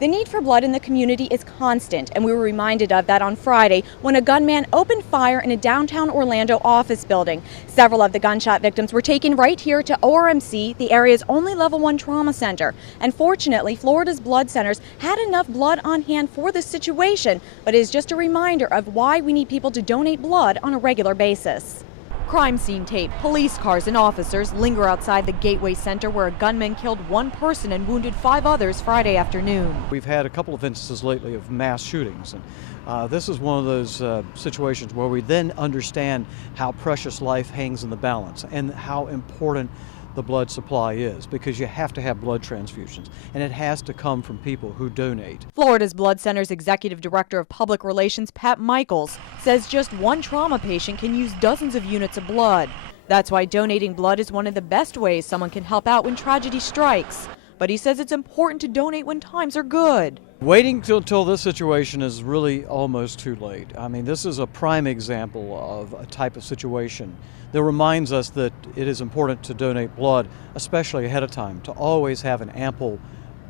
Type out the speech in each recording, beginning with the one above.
The need for blood in the community is constant, and we were reminded of that on Friday when a gunman opened fire in a downtown Orlando office building. Several of the gunshot victims were taken right here to ORMC, the area's only level 1 trauma center. And fortunately, Florida's blood centers had enough blood on hand for this situation, but it is just a reminder of why we need people to donate blood on a regular basis. Crime scene tape, police cars and officers linger outside the Gateway Center where a gunman killed 1 person and wounded 5 others Friday afternoon. We've had a couple of instances lately of mass shootings, and this is one of those situations where we then understand how precious life hangs in the balance and how important the blood supply is, because you have to have blood transfusions, and it has to come from people who donate. Florida's Blood Center's Executive Director of Public Relations, Pat Michaels, says just 1 trauma patient can use dozens of units of blood. That's why donating blood is one of the best ways someone can help out when tragedy strikes. But he says it's important to donate when times are good. Waiting till this situation is really almost too late. I mean, this is a prime example of a type of situation that reminds us that it is important to donate blood, especially ahead of time, to always have an ample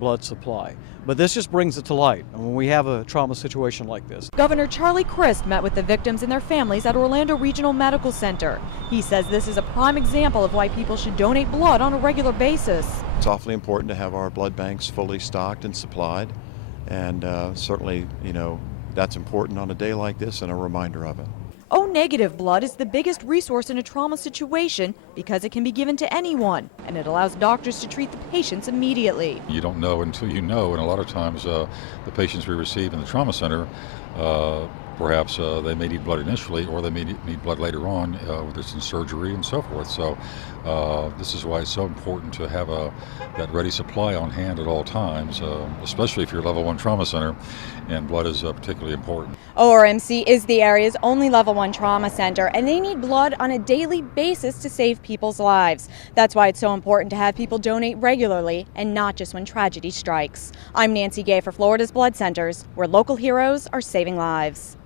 blood supply. But this just brings it to light when we have a trauma situation like this. Governor Charlie Crist met with the victims and their families at Orlando Regional Medical Center. He says this is a prime example of why people should donate blood on a regular basis. It's awfully important to have our blood banks fully stocked and supplied, and certainly, that's important on a day like this and a reminder of it. O-negative blood is the biggest resource in a trauma situation because it can be given to anyone, and it allows doctors to treat the patients immediately. You don't know until you know, and a lot of times the patients we receive in the trauma center, perhaps they may need blood initially, or they may need blood later on, whether it's in surgery and so forth. So this is why it's so important to have that ready supply on hand at all times, especially if you're a level 1 trauma center, and blood is particularly important. ORMC is the area's only level 1 trauma center, and they need blood on a daily basis to save people's lives. That's why it's so important to have people donate regularly and not just when tragedy strikes. I'm Nancy Gay for Florida's Blood Centers, where local heroes are saving lives.